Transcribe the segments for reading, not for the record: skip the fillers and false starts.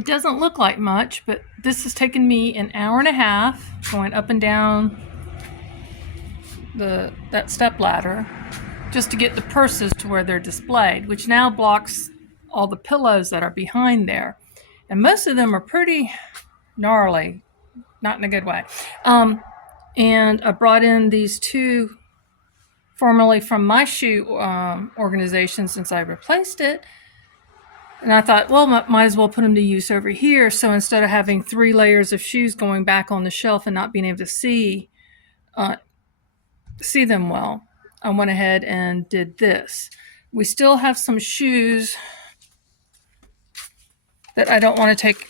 It doesn't look like much, but this has taken me an hour and a half going up and down that step ladder just to get the purses to where they're displayed, which now blocks all the pillows that are behind there. And most of them are pretty gnarly, not in a good way. And I brought in these two formerly from my shoe organization since I replaced it. And I thought, well, might as well put them to use over here. So instead of having 3 layers of shoes going back on the shelf and not being able to see them well, I went ahead and did this. We still have some shoes that I don't want to take.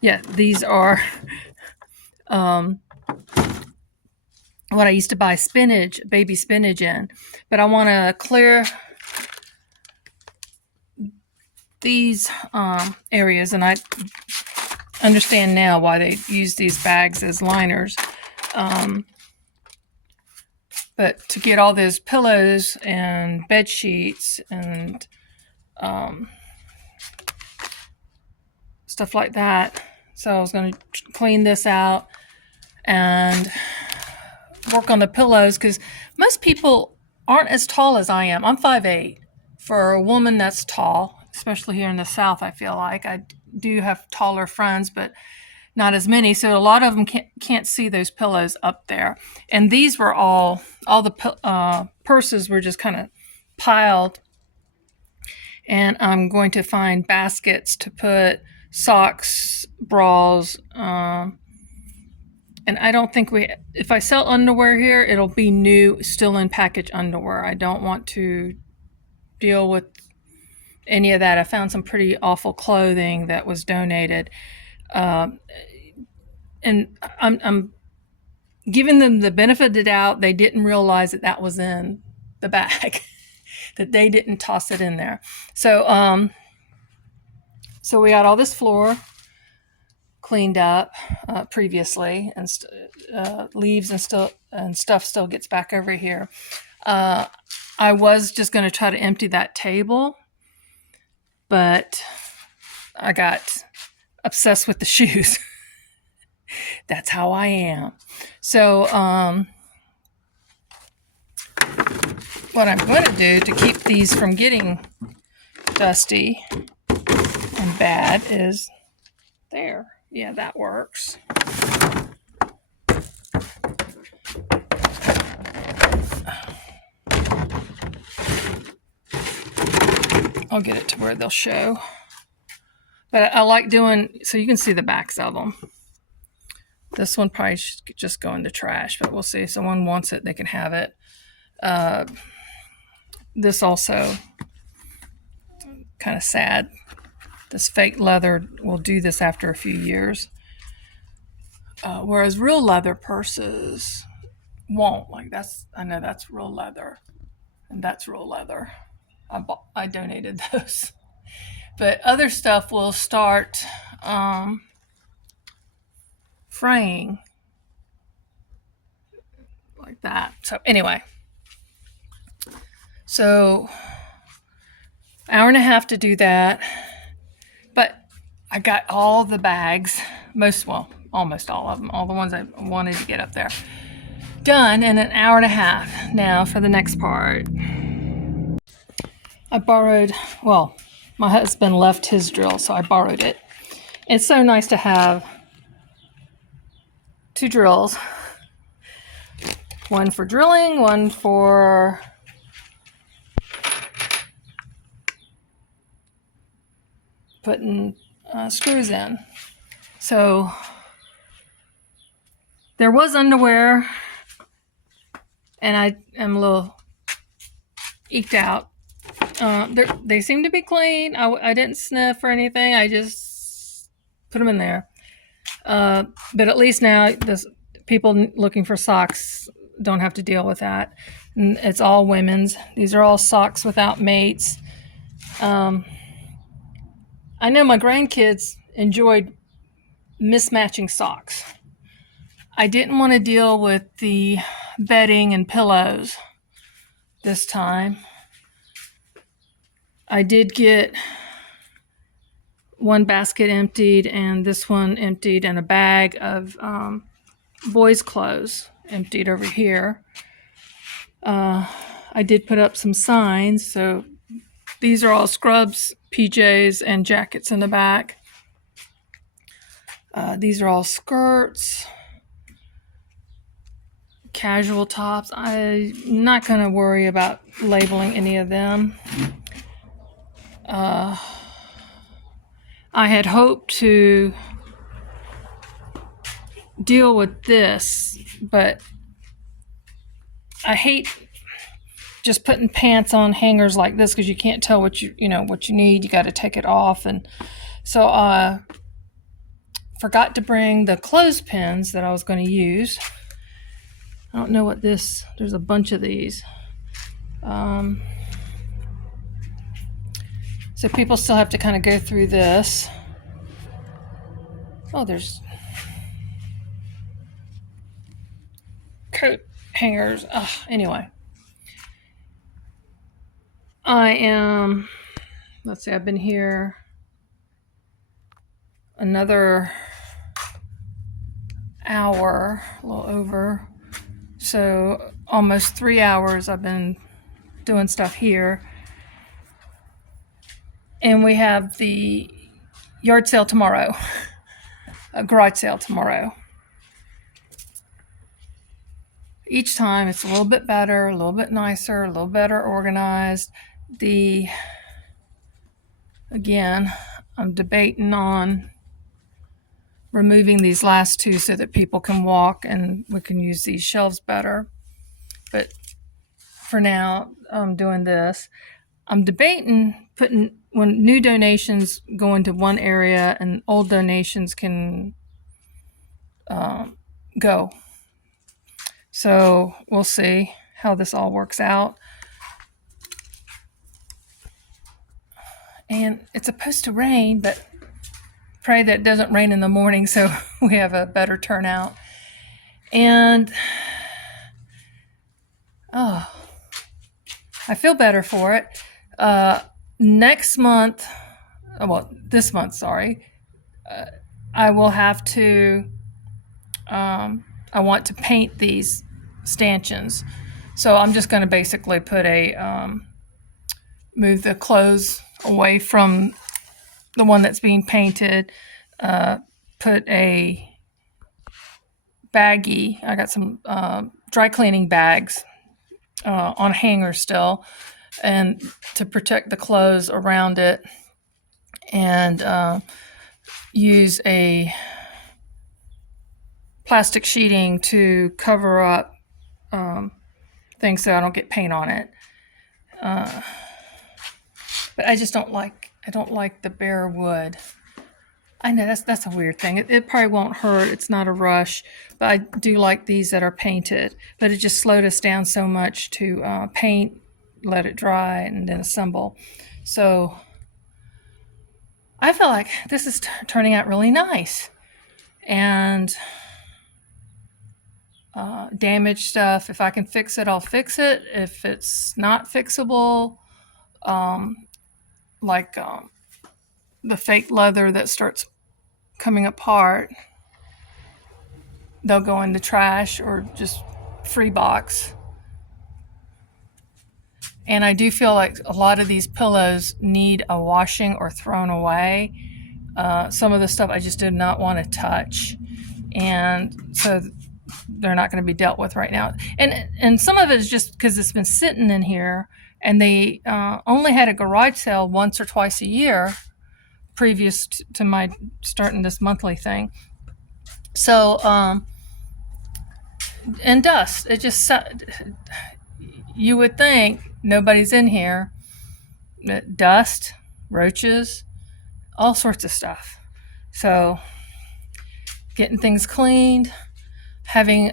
Yeah, these are what I used to buy baby spinach in. But I want to clear these areas, and I understand now why they use these bags as liners. But to get all those pillows and bed sheets and stuff like that. So I was going to clean this out and work on the pillows, because most people aren't as tall as I am. I'm 5'8". For a woman that's tall, especially here in the South, I feel like I do have taller friends, but not as many. So a lot of them can't see those pillows up there. And these were all the purses were just kind of piled. And I'm going to find baskets to put socks, bras, and I don't think if I sell underwear here, it'll be new, still in package underwear. I don't want to deal with any of that. I found some pretty awful clothing that was donated. And I'm giving them the benefit of the doubt. They didn't realize that was in the bag, that they didn't toss it in there. So, so we got all this floor cleaned up previously, and leaves and stuff still gets back over here. I was just going to try to empty that table, but I got obsessed with the shoes. That's how I am. So what I'm going to do to keep these from getting dusty and bad is there. Yeah, that works. I'll get it to where they'll show. But I like doing, so you can see the backs of them. This one probably should just go in the trash, but we'll see. If someone wants it, they can have it. This also, kind of sad. This fake leather will do this after a few years. Whereas real leather purses won't. Like I know that's real leather, and that's real leather. I donated those. But other stuff will start fraying like that. So anyway, so hour and a half to do that. But I got all the bags, almost all of them, all the ones I wanted to get up there, done in an hour and a half. Now for the next part. I borrowed, my husband left his drill, so I borrowed it. It's so nice to have 2 drills. One for drilling, one for putting screws in. So there was underwear, and I am a little eked out. They seem to be clean. I didn't sniff or anything. I just put them in there. But at least now, people looking for socks don't have to deal with that. And it's all women's. These are all socks without mates. I know my grandkids enjoyed mismatching socks. I didn't want to deal with the bedding and pillows this time. I did get one basket emptied, and this one emptied, and a bag of boys' clothes emptied over here. I did put up some signs, so these are all scrubs, PJs, and jackets in the back. These are all skirts, casual tops. I'm not going to worry about labeling any of them. I had hoped to deal with this, but I hate just putting pants on hangers like this because you can't tell what you need. You got to take it off, and so I forgot to bring the clothespins that I was going to use. I don't know what this. There's a bunch of these. So people still have to kind of go through this. Oh, there's coat hangers. Anyway. Let's see, I've been here another hour, a little over. So almost 3 hours I've been doing stuff here. And we have the yard sale tomorrow, a garage sale tomorrow. Each time it's a little bit better, a little bit nicer, a little better organized. Again, I'm debating on removing these last two so that people can walk and we can use these shelves better. But for now, I'm doing this. I'm debating putting, when new donations go into one area and old donations can go. So we'll see how this all works out. And it's supposed to rain, but pray that it doesn't rain in the morning so we have a better turnout. And I feel better for it. This month, I will have to, I want to paint these stanchions. So I'm just going to basically put move the clothes away from the one that's being painted, put a baggie. I got some dry cleaning bags on hangers still, and to protect the clothes around it, and use a plastic sheeting to cover up things so I don't get paint on it. But I just don't like the bare wood. I know that's a weird thing. It probably won't hurt. It's not a rush, but I do like these that are painted. But it just slowed us down so much to paint, let it dry, and then assemble. So I feel like this is turning out really nice. And damaged stuff, if I can fix it, I'll fix it. If it's not fixable, the fake leather that starts coming apart, they'll go in the trash or just free box. And I do feel like a lot of these pillows need a washing or thrown away. Some of the stuff I just did not want to touch, and so they're not going to be dealt with right now. And some of it is just because it's been sitting in here, and they only had a garage sale once or twice a year previous to my starting this monthly thing. So, and dust, it just, you would think nobody's in here. Dust, roaches, all sorts of stuff. So, getting things cleaned, having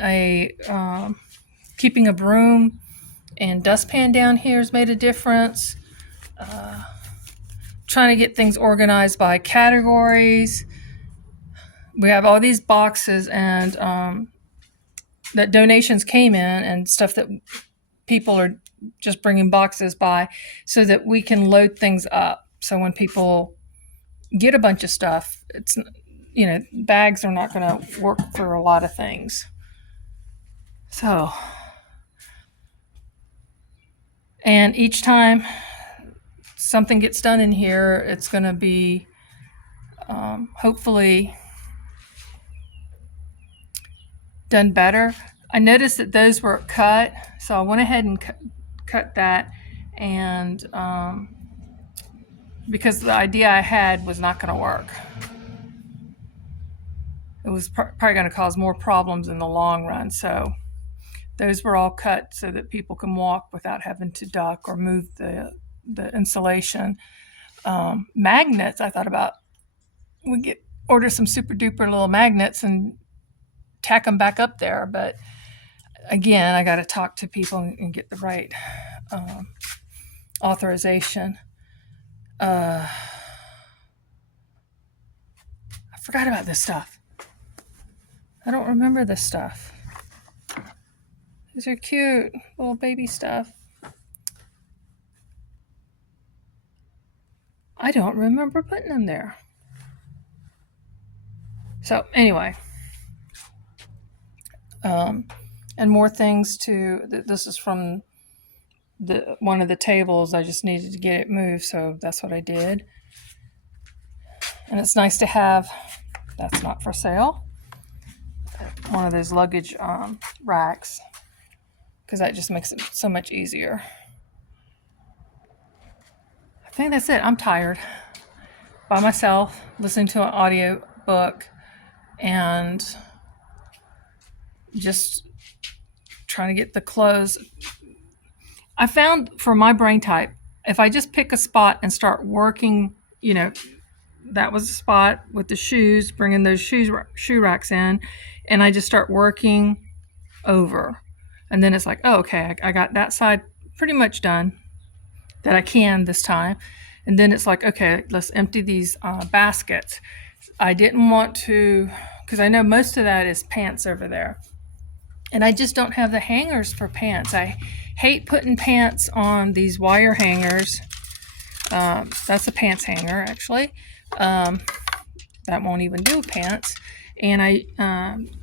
keeping a broom and dustpan down here has made a difference. Trying to get things organized by categories. We have all these boxes and that donations came in and stuff that people are just bringing boxes by so that we can load things up. So when people get a bunch of stuff. It's, bags are not going to work for a lot of things. So, and each time something gets done in here, it's going to be hopefully done better. I noticed that those were cut, so I went ahead and cut that, and because the idea I had was not going to work. It was probably going to cause more problems in the long run. So those were all cut so that people can walk without having to duck or move the insulation. Magnets, I thought about, order some super duper little magnets and tack them back up there. But again, I got to talk to people and get the right authorization. I forgot about this stuff. I don't remember this stuff. These are cute little baby stuff. I don't remember putting them there. So anyway, and more things to, this is from one of the tables. I just needed to get it moved, so that's what I did. And it's nice to have, that's not for sale, one of those luggage racks, because that just makes it so much easier. I think that's it. I'm tired. By myself, listening to an audio book, and just trying to get the clothes. I found for my brain type, if I just pick a spot and start working, that was a spot with the shoes, bringing those shoe racks in, and I just start working over. And then it's like, oh, okay, I got that side pretty much done that I can this time. And then it's like, okay, let's empty these baskets. I didn't want to, because I know most of that is pants over there. And I just don't have the hangers for pants. I hate putting pants on these wire hangers. That's a pants hanger, actually. That won't even do pants. And I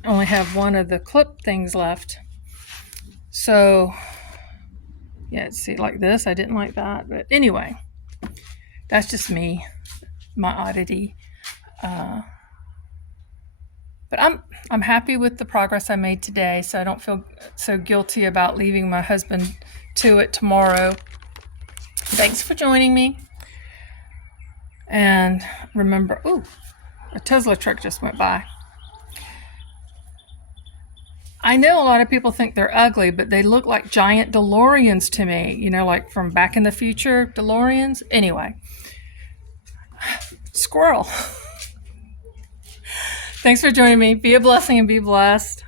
only have one of the clip things left. So, yeah, see, like this. I didn't like that. But anyway, that's just me, my oddity. But I'm happy with the progress I made today, so I don't feel so guilty about leaving my husband to it tomorrow. Thanks for joining me. And remember, a Tesla truck just went by. I know a lot of people think they're ugly, but they look like giant DeLoreans to me, like from Back in the Future DeLoreans. Anyway, squirrel. Thanks for joining me. Be a blessing and be blessed.